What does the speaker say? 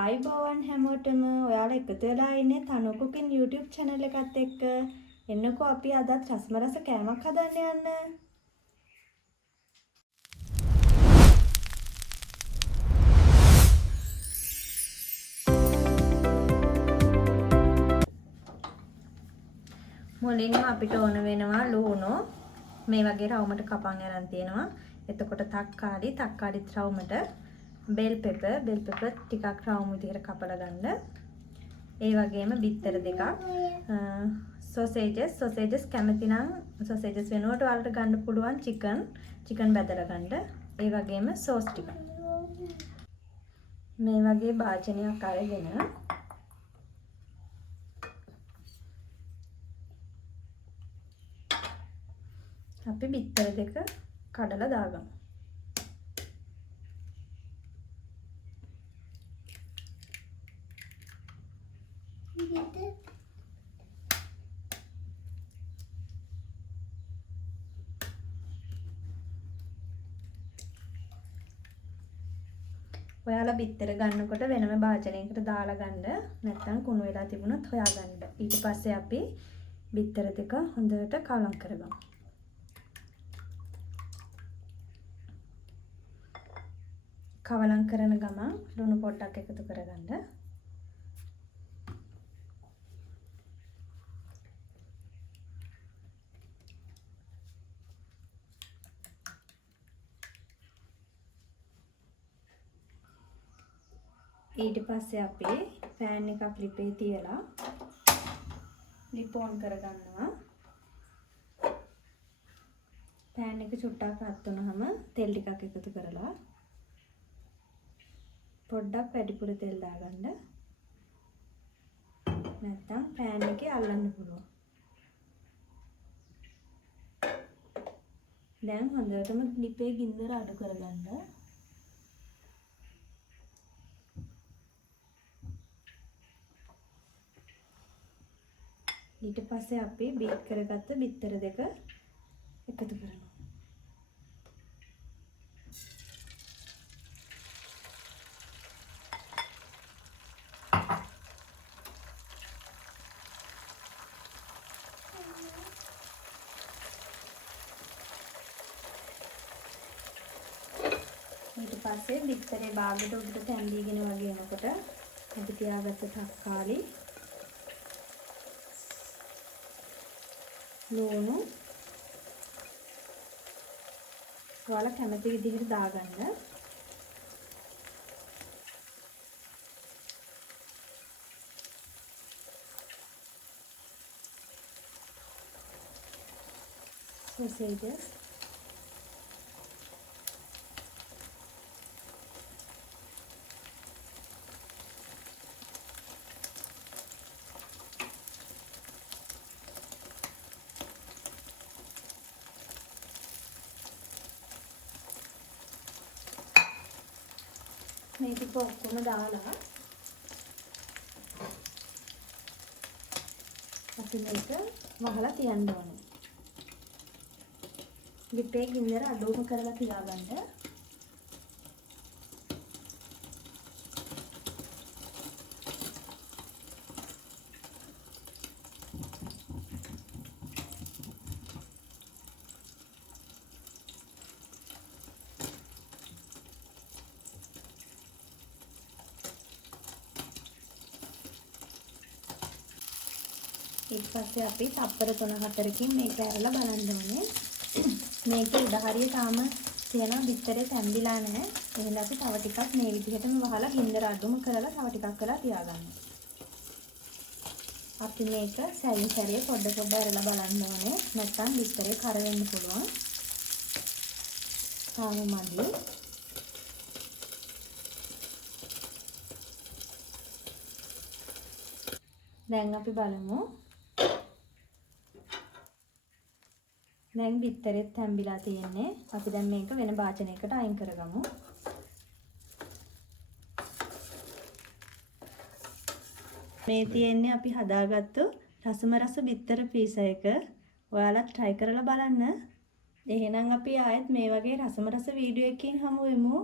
ආයිබෝවන් හැමෝටම ඔයාලා එකතු වෙලා ඉන්නේ තනු කුකින් YouTube channel එකත් එක්ක. එන්නකෝ අපි අදත් රසමරස කෑමක් හදන්න යන්න. මුලින්ම අපිට ඕන වෙනවා ලුණු. මේ වගේ රවුමට කපන් අරන් තියෙනවා. එතකොට තක්කාලිත් රවුමට bell pepper ටිකක් රවුම් විදිහට කපලා ගන්න. ඒ වගේම බිත්තර දෙකක්. sausages කැමති නම් sausages වෙනුවට ඔයාලට ගන්න පුළුවන් chicken බෙදලා ගන්න. ඒ වගේම sauce ටික. මේ වගේ භාජනයක් අරගෙන අපි බිත්තර දෙක කඩලා දාගමු. ඔයාලා බිත්තර ගන්නකොට වෙනම භාජනයකට දාලා ගන්න. නැත්නම් කුණු වෙලා තිබුණොත් හොයාගන්න. ඊට පස්සේ අපි බිත්තර දෙක හොඳට කලම් කරගමු. කවලම් කරන ගමන් ලුණු පොඩ්ඩක් එකතු කරගන්න. ඊට පස්සේ අපි පෑන් එකක් ලිපේ තියලා ලිප ඔන් කරගන්නවා. පෑන් එක චුට්ටක් රත් වුණාම තෙල් ටිකක් එකතු කරලා පොඩ්ඩක් වැඩිපුර තෙල් දාගන්න. නැත්නම් පෑන් එකේ අල්ලන්න පුළුවන්. දැන් හොඳටම ලිපේ ගින්දර අඩු කරගන්න. ඊට පස්සේ අපි බීට් කරගත්ත බිත්තර දෙක එකතු කරනවා. ඊට පස්සේ බිත්තරේ බාගට උඩට තැම්බීගෙන වගේ එනකොට අපි තියාගත්ත තක්කාලි ලුණු ඔයාලා කැමති විදිහට දාගන්න. sausages මේ ටික ඔක්කොම දාලා අපි මේක වහලා තියන්න ඕනේ. ලිපේ ගින්දර අඩුම කරලා තියාගන්න. ඊට පස්සේ අපි තප්පර 3-4කින් මේක ඇරලා බලන්න ඕනේ. මේකේ උඩ හරිය තාම තියෙන බිත්තරේ තැම්බිලා නැහැ. එහෙනම් අපි තව ටිකක් මේ විදිහටම වහලා ගින්දර අඩුම කරලා තව ටිකක් කරලා තියාගන්න. අපි මේක සැරිය පොඩ ඇරලා බලන්න ඕනේ. නැත්නම් බිත්තරේ කර වෙන්න පුළුවන්. තාම මදි. දැන් අපි බලමු. දැන් බිත්තරෙත් තැම්බිලා තියෙන්නේ. අපි දැන් මේක වෙන භාජනයකට අයින් කරගමු. මේ තියෙන්නේ අපි හදාගත්තු රසමරස බිත්තර පීස එක. ඔයාලා try කරලා බලන්න. එහෙනම් අපි ආයෙත් මේ වගේ රසමරස වීඩියෝ එකකින් හමු වෙමු.